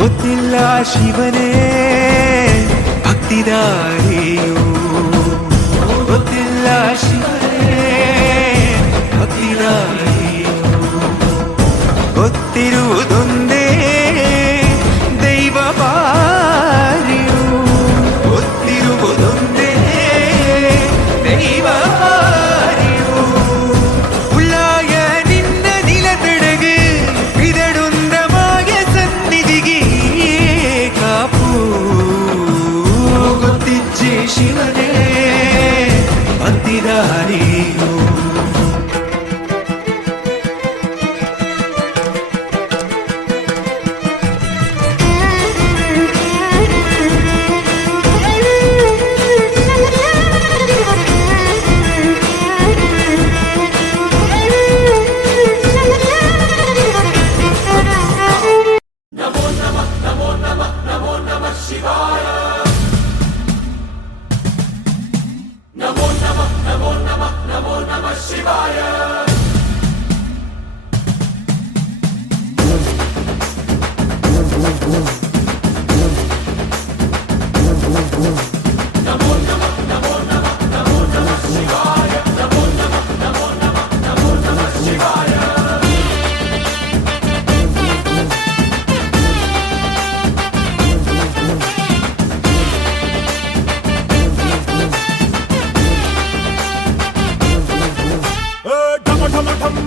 ಗೊತ್ತಿಲ್ಲ ಶಿವನೇ ಭಕ್ತಿದಾರಿಯು, ಗೊತ್ತಿಲ್ಲ ಶಿವನೇ ಭಕ್ತಿದಾರಿಯು, ಗೊತ್ತಿರುವುದೊಂದೇ ದೈವ ಬಾರಿಯು, ಗೊತ್ತಿರುವುದೊಂದೇ ದೈವ ಬಾರಿಯು. ಉಳ್ಳಾಯ ನಿನ್ನ ನಿಲತಡகு ಇದಡುಂದಮಾಯ ಸನ್ನಿಧಿಗೆ ಕಾಪು, ಗೊತ್ತಿಜ್ಜೆ ಶಿವನೇ ಭಕ್ತಿದಾರಿಯು.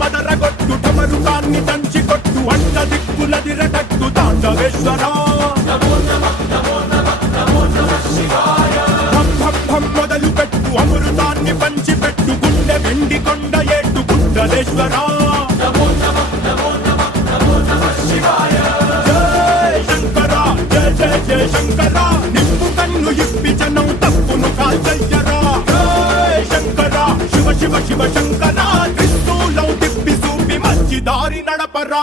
మదరగొట్టు ఢమరుకాన్ని దంచికొట్టు అడ్డ దిక్కులదిరగట్టు తాండవేశ్వర భం మొదలు పెట్టు అమృతాన్ని పంచిపెట్టు గుండె వెండి కొండ ఏట్టు గుండలేశ్వర. జయ శంకర జయ జయ జయ శంకర, నిప్పు కన్ను ఇప్పి జనం తప్పును కాల్చయ్యరా. జయ శంకర శివ శివ శివ శంకర, దారి నడపరా.